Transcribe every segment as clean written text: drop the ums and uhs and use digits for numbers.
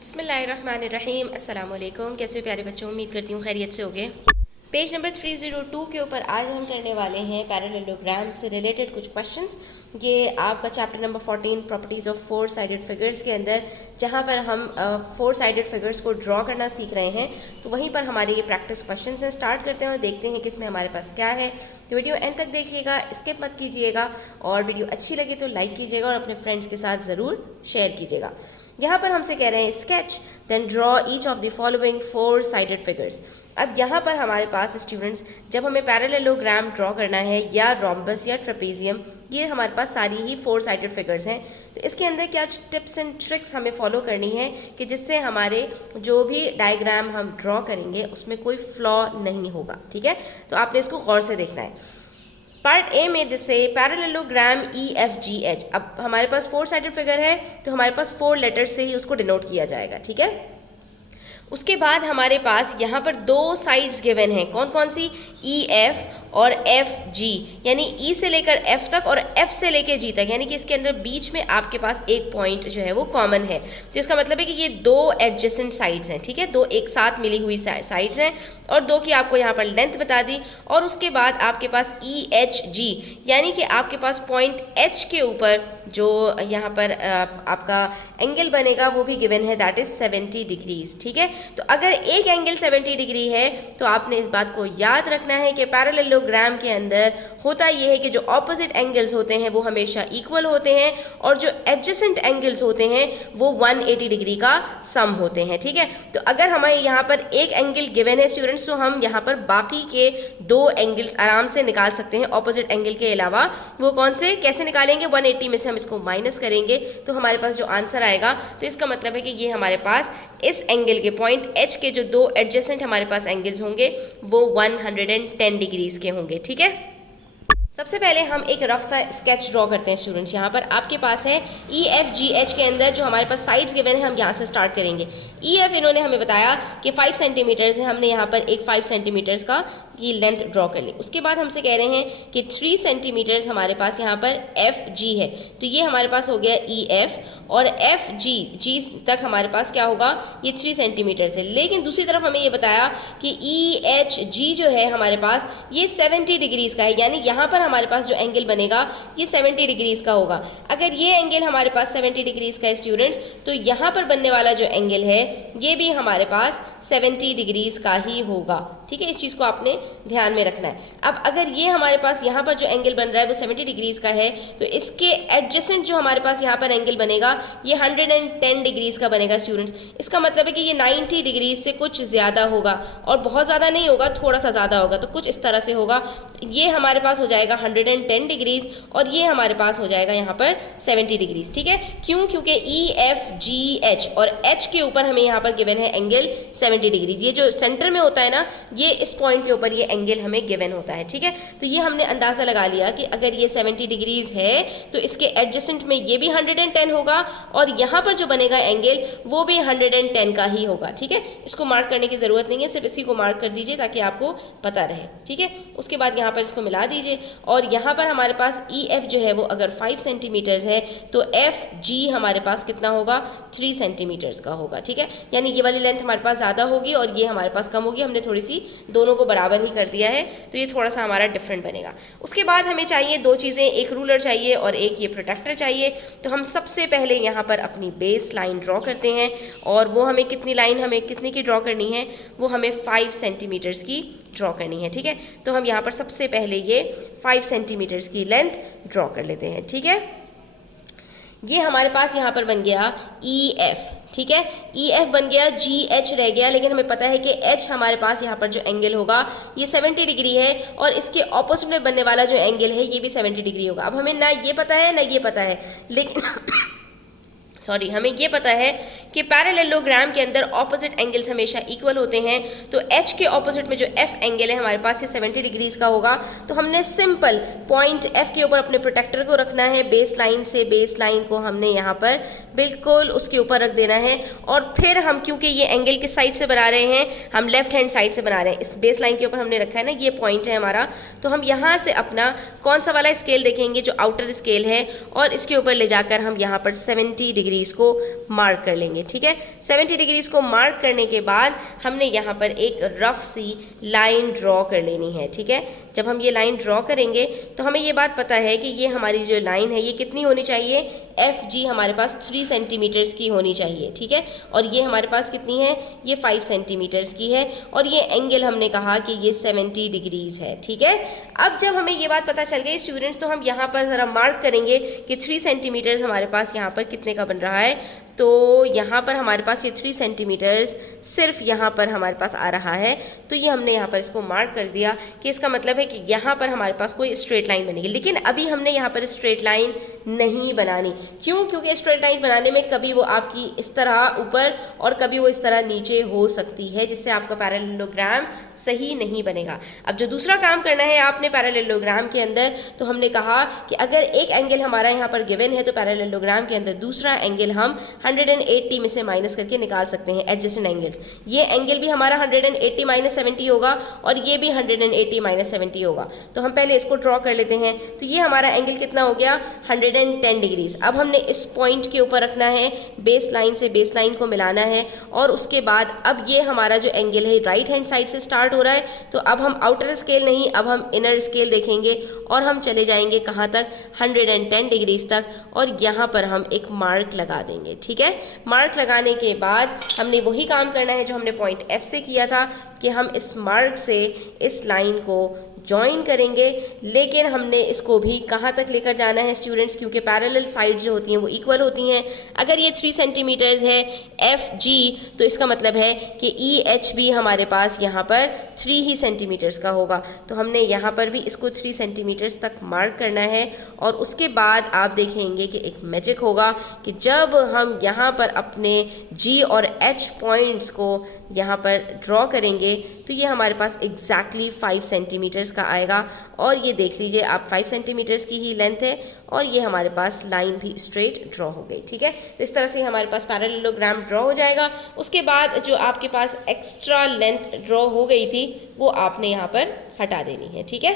बिस्मिल्लाहिर्रहमानिर्रहीम। अस्सलाम वालेकुम। कैसे हो प्यारे बच्चों, उम्मीद करती हूँ खैरियत से होगे। पेज नंबर 302 के ऊपर आज हम करने वाले हैं पैरेललोग्राम से रिलेटेड कुछ क्वेश्चंस। ये आपका chapter number 14 properties of four sided figures के अंदर जहाँ पर हम फोर साइडेड फिगर्स को ड्रॉ करना सीख रहे हैं, तो वहीं पर हमारे ये प्रैक्टिस क्वेश्चंस हैं। स्टार्ट करते हैं और देखते हैं कि इसमें हमारे पास क्या है। तो वीडियो एंड तक देखिएगा, स्किप मत कीजिएगा, और वीडियो अच्छी लगे तो लाइक कीजिएगा और अपने फ्रेंड्स के साथ ज़रूर शेयर कीजिएगा। यहाँ पर हमसे कह रहे हैं sketch then draw each of the following four sided figures. अब यहाँ पर हमारे पास स्टूडेंट्स, जब हमें पैरेललोग्राम ड्रॉ करना है या रोम्बस या ट्रेपेजियम, ये हमारे पास सारी ही फोर साइडेड फिगर्स हैं। तो इसके अंदर क्या टिप्स एंड ट्रिक्स हमें फॉलो करनी है कि जिससे हमारे जो भी डायग्राम हम ड्रॉ करेंगे उसमें कोई फ्लॉ नहीं होगा। ठीक है, तो आपने इसको गौर से देखना है। पार्ट ए में दिसे पैरेललोग्राम EFGH। अब हमारे पास फोर साइडेड फिगर है तो हमारे पास फोर लेटर से ही उसको डिनोट किया जाएगा। ठीक है, उसके बाद हमारे पास यहाँ पर दो साइड्स गिवन हैं। कौन कौन सी? EF और FG, यानी E से लेकर F तक और F से लेकर G तक, यानी कि इसके अंदर बीच में आपके पास एक पॉइंट जो है वो कॉमन है। तो इसका मतलब है कि ये दो एडजेसेंट साइड्स हैं। ठीक है, दो एक साथ मिली हुई साइड्स हैं और दो की आपको यहाँ पर लेंथ बता दी। और उसके बाद आपके पास EHG, यानी कि आपके पास पॉइंट H के ऊपर जो यहाँ पर आपका एंगल बनेगा वो भी गिवन है, दैट इज 70 डिग्रीज। ठीक है, तो अगर एक एंगल 70 डिग्री है तो आपने इस बात को याद रखना है कि पैरेललोग्राम के अंदर होता यह है कि जो ऑपोजिट एंगल्स होते हैं वो हमेशा इक्वल होते हैं और जो एडजेसेंट एंगल्स होते हैं वो 180 डिग्री का सम होते हैं। ठीक है, तो अगर हमें यहाँ पर एक एंगल गिवन है स्टूडेंट्स, तो हम यहाँ पर बाकी के दो एंगल्स आराम से निकाल सकते हैं ऑपोजिट एंगल के अलावा। वो कौन से, कैसे निकालेंगे? 180 में से हम इसको माइनस करेंगे तो हमारे पास जो आंसर आएगा, तो इसका मतलब है कि ये हमारे पास इस एंगल के पॉइंट H के जो दो एडजेसेंट हमारे पास एंगल्स होंगे वो 110 डिग्रीज के होंगे। ठीक है, सबसे पहले हम एक रफ सा स्केच ड्रॉ करते हैं स्टूडेंट्स। यहाँ पर आपके पास है EFGH के अंदर जो हमारे पास साइड्स गिवन है, हम यहाँ से स्टार्ट करेंगे। EF इन्होंने हमें बताया कि 5 सेंटीमीटर्स है, हमने यहाँ पर एक 5 सेंटीमीटर्स का की लेंथ ड्रॉ कर ली। उसके बाद हमसे कह रहे हैं कि 3 सेंटीमीटर्स हमारे पास यहाँ पर FG है, तो ये हमारे पास हो गया EF, और FG तक हमारे पास क्या होगा, ये 3 सेंटीमीटर्स है। लेकिन दूसरी तरफ हमें ये बताया कि EHG जो है हमारे पास ये 70 डिग्रीज का है, यानी यहाँ पर हमारे पास जो एंगल बनेगा ये 70 डिग्रीज का होगा। अगर ये एंगल हमारे पास 70 डिग्रीज का है स्टूडेंट्स, तो यहाँ पर बनने वाला जो एंगल है ये भी हमारे पास 70 डिग्रीज का ही होगा। ठीक है, इस चीज़ को आपने ध्यान में रखना है। अब अगर ये हमारे पास यहाँ पर जो एंगल बन रहा है वो 70 डिग्रीज का है, तो इसके एडजेसेंट जो हमारे पास यहाँ पर एंगल बनेगा ये 110 डिग्रीज का बनेगा स्टूडेंट्स। इसका मतलब है कि ये 90 डिग्रीज से कुछ ज़्यादा होगा, और बहुत ज़्यादा नहीं होगा, थोड़ा सा ज़्यादा होगा, तो कुछ इस तरह से होगा। ये हमारे पास हो जाएगा 110 डिग्रीज और ये हमारे पास हो जाएगा यहाँ पर 70 डिग्रीज। ठीक है, क्यों? क्योंकि EFGH और H के ऊपर हमें यहाँ पर गिवन है एंगल 70 डिग्रीज। ये जो सेंटर में होता है ना, ये इस पॉइंट के ऊपर ये एंगल हमें गिवन होता है। ठीक है, तो ये हमने अंदाज़ा लगा लिया कि अगर ये 70 डिग्रीज है तो इसके एडजेसेंट में ये भी 110 होगा और यहाँ पर जो बनेगा एंगल वो भी 110 का ही होगा। ठीक है, इसको मार्क करने की ज़रूरत नहीं है, सिर्फ इसी को मार्क कर दीजिए ताकि आपको पता रहे। ठीक है, उसके बाद यहाँ पर इसको मिला दीजिए और यहाँ पर हमारे पास EF जो है वो अगर 5 सेंटीमीटर्स है तो FG हमारे पास कितना होगा, 3 सेंटीमीटर्स का होगा। ठीक है, यानी ये वाली लेंथ हमारे पास ज़्यादा होगी और ये हमारे पास कम होगी। हमने थोड़ी सी दोनों को बराबर ही कर दिया है, तो ये थोड़ा सा हमारा डिफरेंट बनेगा। उसके बाद हमें चाहिए दो चीज़ें, एक रूलर चाहिए और एक ये प्रोटेक्टर चाहिए। तो हम सबसे पहले यहाँ पर अपनी बेस लाइन ड्रॉ करते हैं, और वो हमें कितनी लाइन, हमें कितनी की ड्रॉ करनी है, वो हमें 5 सेंटीमीटर्स की ड्रॉ करनी है। ठीक है, तो हम यहाँ पर सबसे पहले ये 5 सेंटीमीटर्स की लेंथ ड्रॉ कर लेते हैं। ठीक है, ये हमारे पास यहाँ पर बन गया EF। ठीक है, EF बन गया, GH रह गया, लेकिन हमें पता है कि H हमारे पास यहाँ पर जो एंगल होगा ये 70 डिग्री है और इसके ऑपोजिट में बनने वाला जो एंगल है ये भी 70 डिग्री होगा। अब हमें ना ये पता है ना ये पता है, लेकिन हमें ये पता है कि पैरेललोग्राम के अंदर ऑपोजिट एंगल्स हमेशा इक्वल होते हैं। तो H के ऑपोजिट में जो F एंगल है हमारे पास ये 70 डिग्रीज का होगा। तो हमने सिंपल पॉइंट F के ऊपर अपने प्रोटेक्टर को रखना है, बेस लाइन से बेस लाइन को हमने यहाँ पर बिल्कुल उसके ऊपर रख देना है, और फिर हम क्योंकि ये एंगल किस साइड से बना रहे हैं, हम लेफ्ट हैंड साइड से बना रहे हैं, इस बेस लाइन के ऊपर हमने रखा है ना, ये पॉइंट है हमारा। तो हम यहाँ से अपना कौन सा वाला स्केल देखेंगे, जो आउटर स्केल है, और इसके ऊपर ले जाकर हम यहाँ पर 70 डिग्री डिग्रीज़ को मार्क कर लेंगे। ठीक है, 70 डिग्रीज़ को मार्क करने के बाद हमने यहाँ पर एक रफ सी लाइन ड्रॉ कर लेनी है। ठीक है, जब हम ये लाइन ड्रॉ करेंगे तो हमें ये बात पता है कि ये हमारी जो लाइन है ये कितनी होनी चाहिए, एफ जी हमारे पास 3 सेंटीमीटर्स की होनी चाहिए। ठीक है, और ये हमारे पास कितनी है, ये 5 सेंटीमीटर्स की है, और ये एंगल हमने कहा कि ये 70 डिग्रीज़ है। ठीक है, अब जब हमें ये बात पता चल गई स्टूडेंट्स, तो हम यहाँ पर ज़रा मार्क करेंगे कि 3 सेंटीमीटर्स हमारे पास यहाँ पर कितने का बन रहा है। तो यहाँ पर हमारे पास ये 3 सेंटीमीटर्स सिर्फ यहाँ पर हमारे पास आ रहा है, तो ये हमने यहाँ पर इसको मार्क कर दिया कि इसका मतलब है कि यहाँ पर हमारे पास कोई स्ट्रेट लाइन बनेगी। लेकिन अभी हमने यहाँ पर स्ट्रेट लाइन नहीं बनानी। क्यों? क्योंकि स्ट्रेट लाइन बनाने में कभी वो आपकी इस तरह ऊपर और कभी वो इस तरह नीचे हो सकती है, जिससे आपका पैरेललोग्राम सही नहीं बनेगा। अब जो दूसरा काम करना है आपने पैरेललोग्राम के अंदर, तो हमने कहा कि अगर एक एंगल हमारा यहाँ पर गिवन है तो पैरेललोग्राम के अंदर दूसरा एंगल हम 180 में से माइनस करके निकाल सकते हैं एडजेसेंट एंगल्स। ये एंगल भी हमारा 180 माइनस 70 होगा और ये भी 180 माइनस 70 होगा। तो हम पहले इसको ड्रॉ कर लेते हैं। तो ये हमारा एंगल कितना हो गया, 110 डिग्रीज। अब हमने इस पॉइंट के ऊपर रखना है, बेस लाइन से बेस लाइन को मिलाना है, और उसके बाद अब ये हमारा जो एंगल है राइट हैंड साइड से स्टार्ट हो रहा है। तो अब हम आउटर स्केल नहीं, अब हम इनर स्केल देखेंगे और हम चले जाएंगे कहाँ तक, 110 डिग्रीज तक, और यहाँ पर हम एक मार्क लगा देंगे। ठीक है, मार्क लगाने के बाद हमने वही काम करना है जो हमने पॉइंट F से किया था कि हम इस मार्क से इस लाइन को ज्वाइन करेंगे। लेकिन हमने इसको भी कहाँ तक लेकर जाना है स्टूडेंट्स, क्योंकि पैरेलल साइड जो होती हैं वो इक्वल होती हैं। अगर ये 3 सेंटीमीटर्स है FG, तो इसका मतलब है कि EH भी हमारे पास यहाँ पर 3 ही सेंटीमीटर्स का होगा। तो हमने यहाँ पर भी इसको 3 सेंटीमीटर्स तक मार्क करना है, और उसके बाद आप देखेंगे कि एक मैजिक होगा कि जब हम यहाँ पर अपने G और H पॉइंट्स को यहाँ पर ड्रॉ करेंगे तो ये हमारे पास एग्जैक्टली 5 सेंटीमीटर्स का आएगा। और ये देख लीजिए आप 5 सेंटीमीटर्स की ही लेंथ है, और ये हमारे पास लाइन भी स्ट्रेट ड्रॉ हो गई। ठीक है, तो इस तरह से हमारे पास पैरेललोग्राम ड्रॉ हो जाएगा। उसके बाद जो आपके पास एक्स्ट्रा लेंथ ड्रॉ हो गई थी वो आपने यहाँ पर हटा देनी है। ठीक है,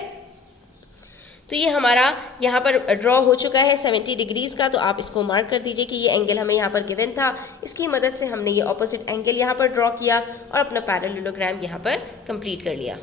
तो ये हमारा यहाँ पर ड्रॉ हो चुका है 70 डिग्रीज़ का। तो आप इसको मार्क कर दीजिए कि ये एंगल हमें यहाँ पर गिवन था, इसकी मदद से हमने ये ऑपोजिट एंगल यहाँ पर ड्रॉ किया और अपना पैरेललोग्राम यहाँ पर कंप्लीट कर लिया।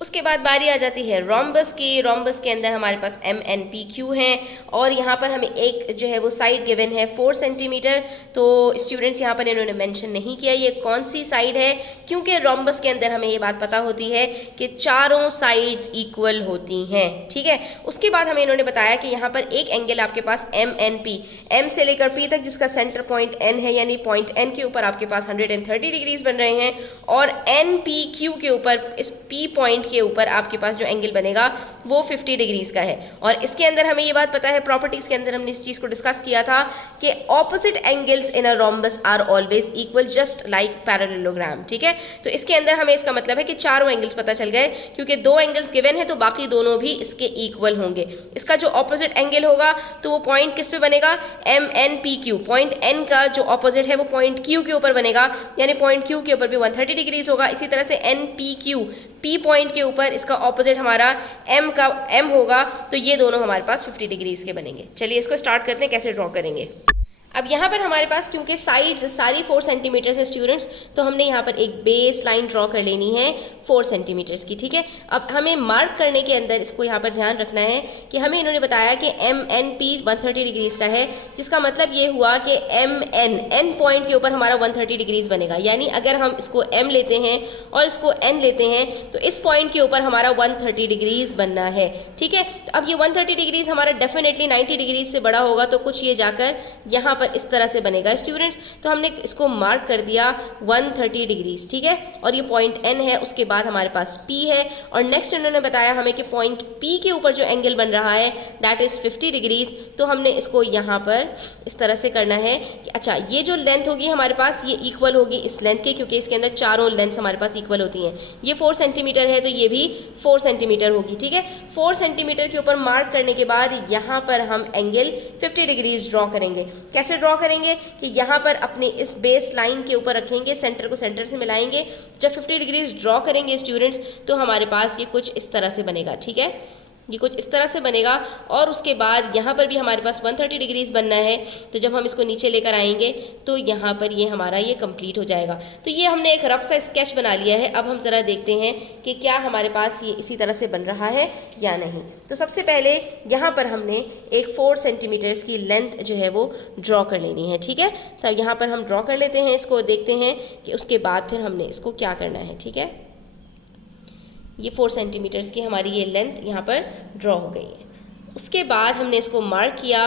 उसके बाद बारी आ जाती है रोम्बस की। रोम्बस के अंदर हमारे पास MNPQ हैं, और यहाँ पर हमें एक जो है वो साइड गिवन है 4 सेंटीमीटर। तो स्टूडेंट्स यहाँ पर इन्होंने मेंशन नहीं किया ये कौन सी साइड है, क्योंकि रोम्बस के अंदर हमें ये बात पता होती है कि चारों साइड्स इक्वल होती हैं। ठीक है, उसके बाद हमें इन्होंने बताया कि यहाँ पर एक एंगल आपके पास MNP, M से लेकर P तक, जिसका सेंटर पॉइंट N है, यानी पॉइंट N के ऊपर आपके पास 130 डिग्रीज बन रहे हैं, और NPQ के ऊपर, इस P पॉइंट के ऊपर आपके पास जो एंगल बनेगा वो 50 डिग्रीज का है। और इसके अंदर हमें ये बात पता है, प्रॉपर्टीज के अंदर हमने इस चीज को डिस्कस किया था कि opposite angles in a rhombus are always equal, just like parallelogram. ठीक है, तो इसके अंदर हमें इसका मतलब है कि चारों एंगल्स पता चल गए, क्योंकि 2 एंगल्स गिवन है तो बाकी दोनों भी इसके इक्वल होंगे। इसका जो ऑपोजिट एंगल होगा तो वो पॉइंट किस पे बनेगा, MNPQ। पॉइंट N का जो ऑपोजिट है वो पॉइंट Q के ऊपर बनेगा, यानी पॉइंट Q के ऊपर भी 130 डिग्रीज होगा। इसी तरह से NPQ, P पॉइंट के ऊपर इसका ऑपोजिट हमारा M होगा, तो ये दोनों हमारे पास 50 डिग्रीज के बनेंगे। चलिए इसको स्टार्ट करते हैं कैसे ड्रॉ करेंगे। अब यहाँ पर हमारे पास क्योंकि साइड्स सारी 4 सेंटीमीटर है स्टूडेंट्स, तो हमने यहाँ पर एक बेस लाइन ड्रॉ कर लेनी है 4 सेंटीमीटर्स की। ठीक है, अब हमें मार्क करने के अंदर इसको यहाँ पर ध्यान रखना है कि हमें इन्होंने बताया कि MNP 130 डिग्रीज का है, जिसका मतलब ये हुआ कि N पॉइंट के ऊपर हमारा 130 डिग्रीज बनेगा। यानी अगर हम इसको M लेते हैं और इसको N लेते हैं तो इस पॉइंट के ऊपर हमारा 130 डिग्रीज बनना है। ठीक है, तो अब ये 130 डिग्रीज हमारा डेफिनेटली 90 डिग्रीज से बड़ा होगा, तो कुछ ये जाकर यहाँ पर इस तरह से बनेगा स्टूडेंट्स। तो हमने इसको मार्क कर दिया 130 डिग्रीज। ठीक है, और ये पॉइंट N है, उसके बाद हमारे पास P है, और नेक्स्ट इन्होंने बताया हमें कि पॉइंट P के ऊपर जो एंगल बन रहा है दैट इज 50 डिग्रीज। तो हमने इसको यहाँ पर इस तरह से करना है कि अच्छा ये जो लेंथ होगी हमारे पास ये इक्वल होगी इस लेंथ के, क्योंकि इसके अंदर चारों लेंथ्स हमारे पास इक्वल होती हैं। ये 4 सेंटीमीटर है तो ये भी 4 सेंटीमीटर होगी। ठीक है, 4 सेंटीमीटर के ऊपर मार्क करने के बाद यहाँ पर हम एंगल 50 डिग्रीज ड्रॉ करेंगे। कैसे ड्रॉ करेंगे कि यहाँ पर अपने इस बेस लाइन के ऊपर रखेंगे, सेंटर को सेंटर से मिलाएंगे। जब 50 डिग्रीज ड्रॉ करेंगे स्टूडेंट्स तो हमारे पास ये कुछ इस तरह से बनेगा। ठीक है, ये कुछ इस तरह से बनेगा और उसके बाद यहाँ पर भी हमारे पास 130 डिग्रीज बनना है। तो जब हम इसको नीचे लेकर आएंगे तो यहाँ पर ये हमारा ये कंप्लीट हो जाएगा। तो ये हमने एक रफ सा स्केच बना लिया है। अब हम ज़रा देखते हैं कि क्या हमारे पास ये इसी तरह से बन रहा है या नहीं। तो सबसे पहले यहाँ पर हमने एक 4 सेंटीमीटर्स की लेंथ जो है वो ड्रॉ कर लेनी है, ठीक है। तो यहाँ पर हम ड्रॉ कर लेते हैं इसको, देखते हैं कि उसके बाद फिर हमने इसको क्या करना है, ठीक है। ये 4 सेंटीमीटर्स की हमारी ये लेंथ यहाँ पर ड्रॉ हो गई है। उसके बाद हमने इसको मार्क किया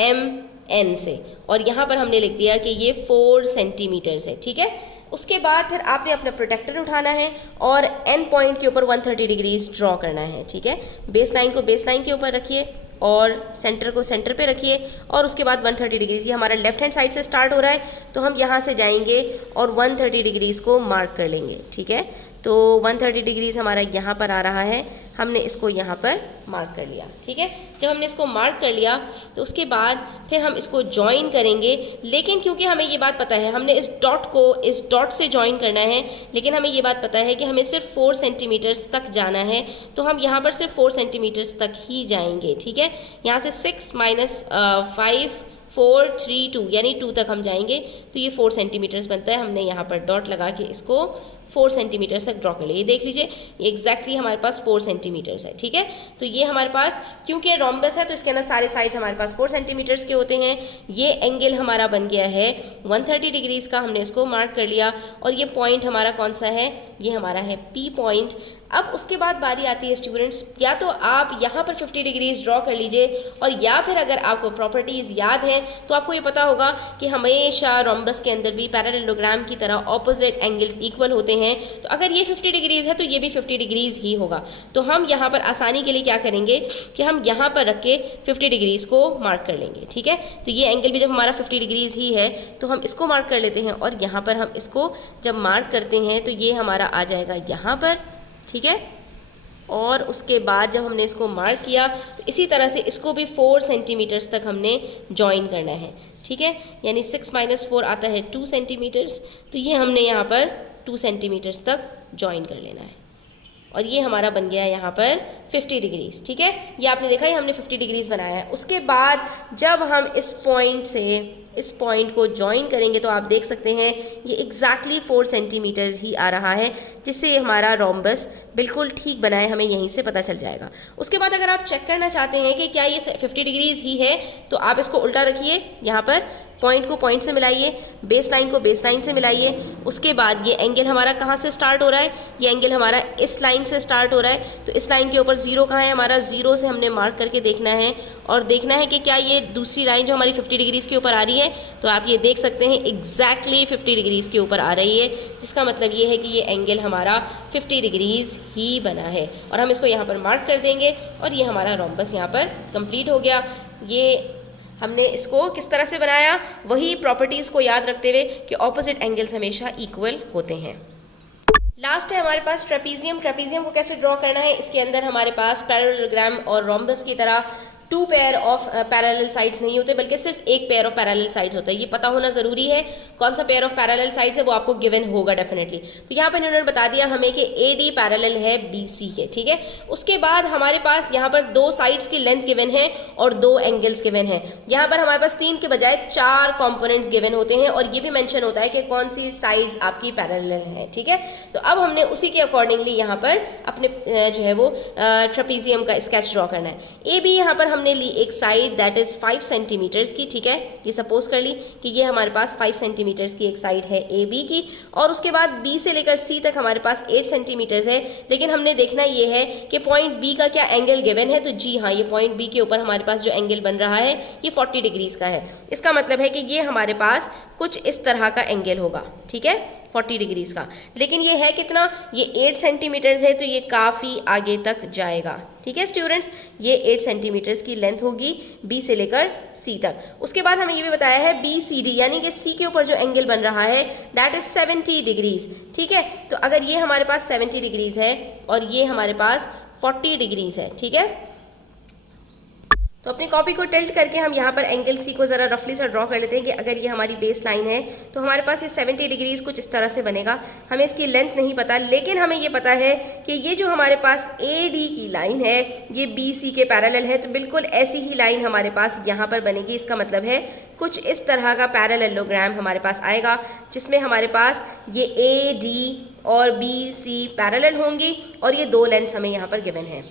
MN से और यहाँ पर हमने लिख दिया कि ये 4 सेंटीमीटर्स है, ठीक है। उसके बाद फिर आपने अपना प्रोटेक्टर उठाना है और एन पॉइंट के ऊपर 130 डिग्रीज ड्रॉ करना है, ठीक है। बेस लाइन को बेस लाइन के ऊपर रखिए और सेंटर को सेंटर पे रखिए और उसके बाद 130 डिग्रीज, ये हमारा लेफ्ट हैंड साइड से स्टार्ट हो रहा है तो हम यहाँ से जाएंगे और 130 डिग्रीज को मार्क कर लेंगे, ठीक है। तो 130 डिग्रीज हमारा यहाँ पर आ रहा है, हमने इसको यहाँ पर मार्क कर लिया, ठीक है। जब हमने इसको मार्क कर लिया तो उसके बाद फिर हम इसको ज्वाइन करेंगे, लेकिन क्योंकि हमें ये बात पता है हमने इस डॉट को इस डॉट से ज्वाइन करना है, लेकिन हमें ये बात पता है कि हमें सिर्फ 4 सेंटीमीटर्स तक जाना है, तो हम यहाँ पर सिर्फ 4 सेंटीमीटर्स तक ही जाएंगे, ठीक है। यहाँ से 6 माइनस 5 4 3 2 यानी 2 तक हम जाएंगे तो ये 4 सेंटीमीटर्स बनता है। हमने यहाँ पर डॉट लगा के इसको 4 सेंटीमीटर तक ड्रॉ कर लिए। ये देख लीजिए ये एग्जैक्टली हमारे पास 4 सेंटीमीटर्स है, ठीक है। तो ये हमारे पास क्योंकि रोम्बस है तो इसके अंदर सारे साइड्स हमारे पास 4 सेंटीमीटर्स के होते हैं। ये एंगल हमारा बन गया है 130 डिग्रीज का, हमने इसको मार्क कर लिया और ये पॉइंट हमारा कौन सा है, ये हमारा है P पॉइंट। अब उसके बाद बारी आती है स्टूडेंट्स, या तो आप यहाँ पर 50 डिग्रीज ड्रॉ कर लीजिए और या फिर अगर आपको प्रॉपर्टीज़ याद हैं तो आपको ये पता होगा कि हमेशा रोम्बस के अंदर भी पैरेललोग्राम की तरह ऑपोजिट एंगल्स इक्वल होते हैं। तो अगर ये 50 डिग्रीज है तो ये भी 50 डिग्रीज ही होगा। तो हम यहाँ पर आसानी के लिए क्या करेंगे कि हम यहाँ पर रख के 50 डिग्रीज को मार्क कर लेंगे, ठीक है। तो ये एंगल भी जब हमारा 50 डिग्रीज ही है तो हम इसको मार्क कर लेते हैं और यहाँ पर हम इसको जब मार्क करते हैं तो ये हमारा आ जाएगा यहाँ पर, ठीक है। और उसके बाद जब हमने इसको मार्क किया तो इसी तरह से इसको भी 4 सेंटीमीटर्स तक हमने ज्वाइन करना है, ठीक है। यानी 6 माइनस 4 आता है 2 सेंटीमीटर्स, तो ये हमने यहाँ पर 2 सेंटीमीटर्स तक ज्वाइन कर लेना है और ये हमारा बन गया यहाँ पर 50 डिग्रीज, ठीक है। ये आपने देखा ही हमने 50 डिग्रीज बनाया है। उसके बाद जब हम इस पॉइंट से इस पॉइंट को ज्वाइन करेंगे तो आप देख सकते हैं ये एग्जैक्टली 4 सेंटीमीटर्स ही आ रहा है, जिससे ये हमारा रोम्बस बिल्कुल ठीक बना है, हमें यहीं से पता चल जाएगा। उसके बाद अगर आप चेक करना चाहते हैं कि क्या ये 50 डिग्रीज ही है तो आप इसको उल्टा रखिए, यहाँ पर पॉइंट को पॉइंट से मिलाइए, बेस लाइन को बेस लाइन से मिलाइए। उसके बाद ये एंगल हमारा कहाँ से स्टार्ट हो रहा है, ये एंगल हमारा इस लाइन से स्टार्ट हो रहा है। तो इस लाइन के ऊपर 0 कहाँ है, हमारा 0 से हमने मार्क करके देखना है और देखना है कि क्या ये दूसरी लाइन जो हमारी 50 डिग्रीज़ के ऊपर आ रही है। तो आप ये देख सकते हैं एग्जैक्टली 50 डिग्रीज़ के ऊपर आ रही है, जिसका मतलब ये है कि ये एंगल हमारा 50 डिग्रीज़ ही बना है और हम इसको यहाँ पर मार्क कर देंगे और ये हमारा रोम्बस यहाँ पर कंप्लीट हो गया। ये हमने इसको किस तरह से बनाया, वही प्रॉपर्टीज़ को याद रखते हुए कि ऑपोजिट एंगल्स हमेशा इक्वल होते हैं। लास्ट है हमारे पास ट्रेपीजियम। ट्रेपीजियम को कैसे ड्रॉ करना है, इसके अंदर हमारे पास पैरेललोग्राम और रोम्बस की तरह 2 पेयर ऑफ पैरेलल साइड्स नहीं होते, बल्कि सिर्फ एक पेयर ऑफ पैरेलल साइड्स होता है। ये पता होना ज़रूरी है कौन सा पेयर ऑफ पैरेलल साइड्स है, वो आपको गिवन होगा डेफिनेटली। तो यहाँ पर इन्होंने बता दिया हमें कि AD पैरेलल है BC के, ठीक है। उसके बाद हमारे पास यहाँ पर 2 साइड्स की लेंथ गिवन है और 2 एंगल्स गिवन है। यहाँ पर हमारे पास 3 के बजाय 4 कॉम्पोनेंट्स गिवन होते हैं और ये भी मेंशन होता है कि कौन सी साइड्स आपकी पैरेलल है, ठीक है। तो अब हमने उसी के अकॉर्डिंगली यहाँ पर अपने जो है वो ट्रेपीजियम का स्केच ड्रॉ करना है। AB यहाँ पर हमने ली एक साइड दैट इज 5 सेंटीमीटर्स की, ठीक है। ये सपोज कर ली कि ये हमारे पास 5 सेंटीमीटर्स की एक साइड है AB की और उसके बाद B से लेकर C तक हमारे पास 8 सेंटीमीटर्स है। लेकिन हमने देखना ये है कि पॉइंट B का क्या एंगल गिवन है। तो जी हाँ, ये पॉइंट B के ऊपर हमारे पास जो एंगल बन रहा है ये 40 डिग्रीज का है। इसका मतलब है कि ये हमारे पास कुछ इस तरह का एंगल होगा, ठीक है, 40 डिग्रीज का। लेकिन ये है कितना, ये 8 सेंटीमीटर्स है तो ये काफ़ी आगे तक जाएगा, ठीक है स्टूडेंट्स। ये 8 सेंटीमीटर्स की लेंथ होगी B से लेकर C तक। उसके बाद हमें ये भी बताया है BCD यानी कि C के ऊपर जो एंगल बन रहा है दैट इज 70 डिग्रीज, ठीक है। तो अगर ये हमारे पास 70 डिग्रीज है और ये हमारे पास 40 डिग्रीज है, ठीक है। तो अपनी कॉपी को टिल्ट करके हम यहाँ पर एंगल सी को ज़रा रफली सा ड्रॉ कर लेते हैं कि अगर ये हमारी बेस लाइन है तो हमारे पास ये 70 डिग्रीज कुछ इस तरह से बनेगा। हमें इसकी लेंथ नहीं पता, लेकिन हमें ये पता है कि ये जो हमारे पास ए डी की लाइन है ये बी सी के पैरेलल है, तो बिल्कुल ऐसी ही लाइन हमारे पास यहाँ पर बनेगी। इसका मतलब है कुछ इस तरह का पैरेललोग्राम हमारे पास आएगा जिसमें हमारे पास ये ए डी और बी सी पैरेलल होंगी और ये दो लेंथ्स हमें यहाँ पर गिवन है।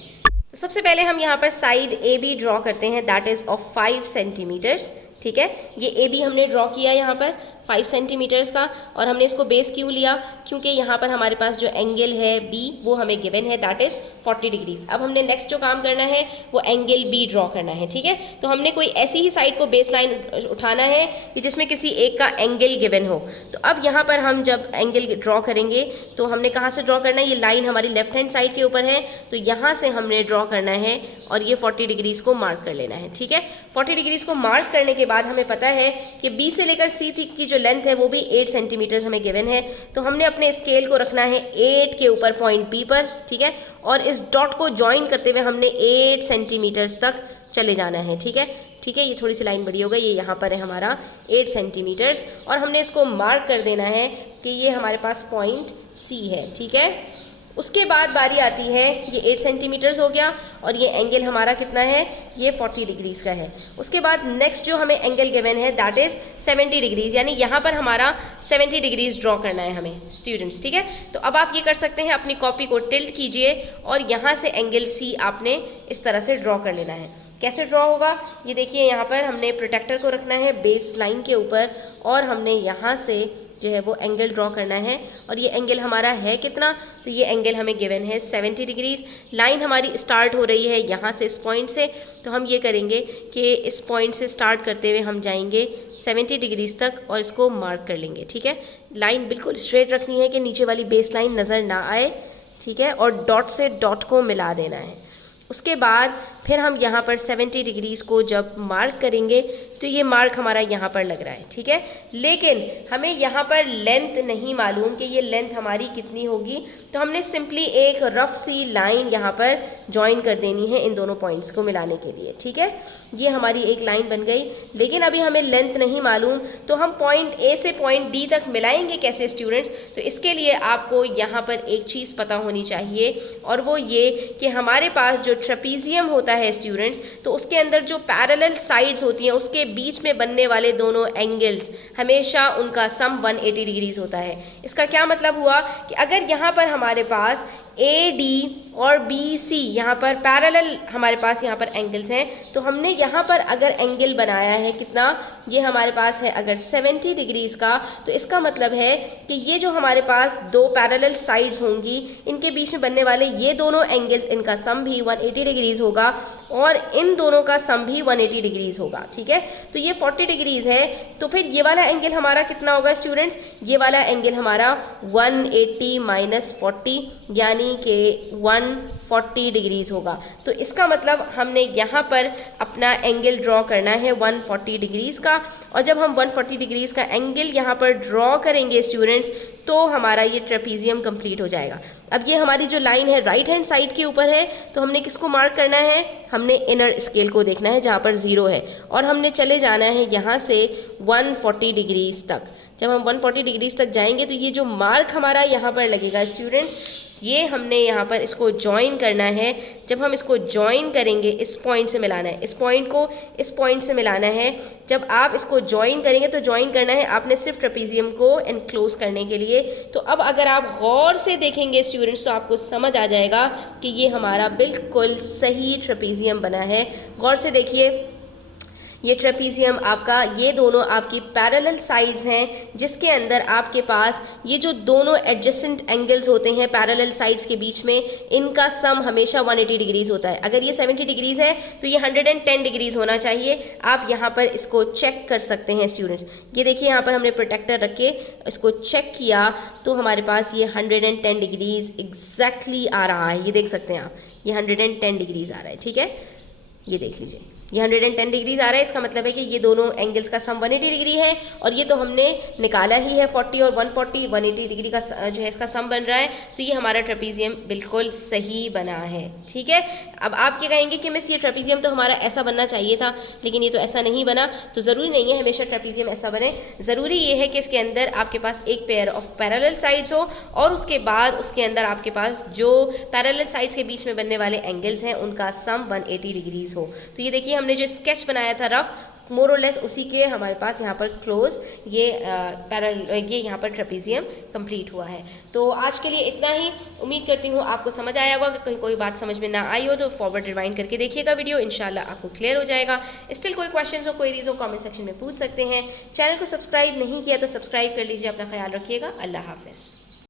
तो सबसे पहले हम यहाँ पर साइड ए बी ड्रॉ करते हैं, दैट इज़ ऑफ 5 सेंटीमीटर्स। ठीक है, ये ए बी हमने ड्रॉ किया यहाँ पर 5 सेंटीमीटर्स का, और हमने इसको बेस क्यों लिया, क्योंकि यहाँ पर हमारे पास जो एंगल है बी वो हमें गिवन है, दैट इज़ 40 डिग्रीज। अब हमने नेक्स्ट जो काम करना है वो एंगल बी ड्रॉ करना है। ठीक है, तो हमने कोई ऐसी ही साइड को बेस लाइन उठाना है कि जिसमें किसी एक का एंगल गिवन हो। तो अब यहाँ पर हम जब एंगल ड्रॉ करेंगे तो हमने कहाँ से ड्रॉ करना है, ये लाइन हमारी लेफ्ट हैंड साइड के ऊपर है, तो यहाँ से हमने ड्रॉ करना है और ये 40 डिग्रीज को मार्क कर लेना है। ठीक है, 40 डिग्रीज को मार्क करने के बाद हमें पता है कि बी से लेकर सी की जो लेंथ है वो भी 8 सेंटीमीटर्स हमें गिवन है। तो हमने अपने स्केल को रखना है 8 के ऊपर पॉइंट बी पर। ठीक है, और इस डॉट को ज्वाइन करते हुए हमने 8 सेंटीमीटर्स तक चले जाना है। ठीक है, ठीक है, ये थोड़ी सी लाइन बड़ी हो गई, ये यहाँ पर है हमारा 8 सेंटीमीटर्स, और हमने इसको मार्क कर देना है कि ये हमारे पास पॉइंट सी है। ठीक है, उसके बाद बारी आती है, ये 8 सेंटीमीटर्स हो गया और ये एंगल हमारा कितना है, ये 40 डिग्रीज का है। उसके बाद नेक्स्ट जो हमें एंगल गिवन है दैट इज़ 70 डिग्रीज, यानी यहाँ पर हमारा 70 डिग्रीज ड्रॉ करना है हमें स्टूडेंट्स। ठीक है, तो अब आप ये कर सकते हैं, अपनी कॉपी को टिल्ट कीजिए और यहाँ से एंगल सी आपने इस तरह से ड्रॉ कर लेना है। कैसे ड्रॉ होगा, ये देखिए यहाँ पर हमने प्रोटेक्टर को रखना है बेस लाइन के ऊपर और हमने यहाँ से जो है वो एंगल ड्रॉ करना है, और ये एंगल हमारा है कितना, तो ये एंगल हमें गिवन है 70 डिग्रीज। लाइन हमारी स्टार्ट हो रही है यहाँ से, इस पॉइंट से, तो हम ये करेंगे कि इस पॉइंट से स्टार्ट करते हुए हम जाएंगे 70 डिग्रीज तक और इसको मार्क कर लेंगे। ठीक है, लाइन बिल्कुल स्ट्रेट रखनी है कि नीचे वाली बेस लाइन नज़र ना आए। ठीक है, और डॉट से डॉट को मिला देना है। उसके बाद फिर हम यहाँ पर 70 डिग्रीज़ को जब मार्क करेंगे तो ये मार्क हमारा यहाँ पर लग रहा है। ठीक है, लेकिन हमें यहाँ पर लेंथ नहीं मालूम कि ये लेंथ हमारी कितनी होगी, तो हमने सिंपली एक रफ सी लाइन यहाँ पर ज्वाइन कर देनी है इन दोनों पॉइंट्स को मिलाने के लिए। ठीक है, ये हमारी एक लाइन बन गई, लेकिन अभी हमें लेंथ नहीं मालूम, तो हम पॉइंट ए से पॉइंट डी तक मिलाएंगे कैसे स्टूडेंट्स। तो इसके लिए आपको यहाँ पर एक चीज़ पता होनी चाहिए, और वो ये कि हमारे पास जो ट्रेपीजियम होता है स्टूडेंट्स, तो उसके अंदर जो पैरेलल साइड्स होती हैं उसके बीच में बनने वाले दोनों एंगल्स हमेशा उनका सम 180 डिग्रीज होता है। इसका क्या मतलब हुआ कि अगर यहाँ पर हमारे पास ए डी और बी सी यहाँ पर पैरेलल हमारे पास यहाँ पर एंगल्स हैं, तो हमने यहाँ पर अगर एंगल बनाया है कितना, ये हमारे पास है अगर 70 डिग्रीज़ का, तो इसका मतलब है कि ये जो हमारे पास दो पैरेलल साइड्स होंगी इनके बीच में बनने वाले ये दोनों एंगल्स, इनका सम भी 180 डिग्रीज़ होगा और इन दोनों का सम भी 180 डिग्रीज़ होगा। ठीक है, तो ये 40 डिग्रीज़ है, तो फिर ये वाला एंगल हमारा कितना होगा स्टूडेंट्स, ये वाला एंगल हमारा 180 माइनस 40 यानी कि 140 डिग्रीज होगा। तो इसका मतलब हमने यहाँ पर अपना एंगल ड्रॉ करना है 140 डिग्रीज का, और जब हम 140 डिग्रीज का एंगल यहाँ पर ड्रॉ करेंगे स्टूडेंट्स तो हमारा ये ट्रेपीजियम कंप्लीट हो जाएगा। अब ये हमारी जो लाइन है राइट हैंड साइड के ऊपर है, तो हमने किसको मार्क करना है, हमने इनर स्केल को देखना है जहाँ पर 0 है, और हमने चले जाना है यहाँ से 140 डिग्रीज तक। जब हम 140 डिग्रीज तक जाएंगे तो ये जो मार्क हमारा यहाँ पर लगेगा स्टूडेंट्स, ये हमने यहाँ पर इसको ज्वाइन करना है। जब हम इसको ज्वाइन करेंगे, इस पॉइंट से मिलाना है, इस पॉइंट को इस पॉइंट से मिलाना है। जब आप इसको ज्वाइन करेंगे तो ज्वाइन करना है आपने सिर्फ ट्रेपीजियम को एनक्लोज करने के लिए। तो अब अगर आप गौर से देखेंगे स्टूडेंट्स तो आपको समझ आ जाएगा कि ये हमारा बिल्कुल सही ट्रेपीजियम बना है। गौर से देखिए, ये ट्रेपीजियम आपका, ये दोनों आपकी पैरेलल साइड्स हैं जिसके अंदर आपके पास ये जो दोनों एडजेसेंट एंगल्स होते हैं पैरेलल साइड्स के बीच में, इनका सम हमेशा 180 डिग्रीज होता है। अगर ये 70 डिग्रीज है तो ये 110 डिग्रीज होना चाहिए। आप यहाँ पर इसको चेक कर सकते हैं स्टूडेंट्स। ये देखिए यहाँ पर हमने प्रोटेक्टर रख के इसको चेक किया तो हमारे पास ये 110 डिग्रीज एग्जैक्टली आ रहा है। ये देख सकते हैं आप, ये 110 डिग्रीज आ रहा है। ठीक है, ये देख लीजिए। ये 110 डिग्रीज आ रहा है, इसका मतलब है कि ये दोनों एंगल्स का सम 180 डिग्री है, और ये तो हमने निकाला ही है 40 और 140, 180 डिग्री का जो है इसका सम बन रहा है, तो ये हमारा ट्रेपीजियम बिल्कुल सही बना है। ठीक है, अब आप क्या कहेंगे कि मिस ये ट्रेपीजियम तो हमारा ऐसा बनना चाहिए था, लेकिन ये तो ऐसा नहीं बना। तो ज़रूरी नहीं है हमेशा ट्रेपीजियम ऐसा बने, ज़रूरी ये है कि इसके अंदर आपके पास एक पेयर ऑफ पैरेलल साइड्स हो, और उसके बाद उसके अंदर आपके पास जो पैरेलल साइड्स के बीच में बनने वाले एंगल्स हैं उनका सम 180 डिग्रीज हो। तो ये देखिए हमने जो स्केच बनाया था रफ, मोर और लेस उसी के हमारे पास यहाँ पर क्लोज ये ये यहाँ पर ट्रेपीजियम कंप्लीट हुआ है। तो आज के लिए इतना ही, उम्मीद करती हूँ आपको समझ आया होगा। अगर कहीं कोई बात समझ में ना आई हो तो फॉरवर्ड रिवाइंड करके देखिएगा वीडियो, इंशाल्लाह आपको क्लियर हो जाएगा। स्टिल कोई क्वेश्चन हो, क्वेरीज हो, कमेंट सेक्शन में पूछ सकते हैं। चैनल को सब्सक्राइब नहीं किया तो सब्सक्राइब कर लीजिए। अपना ख्याल रखिएगा। अल्लाह हाफिज़।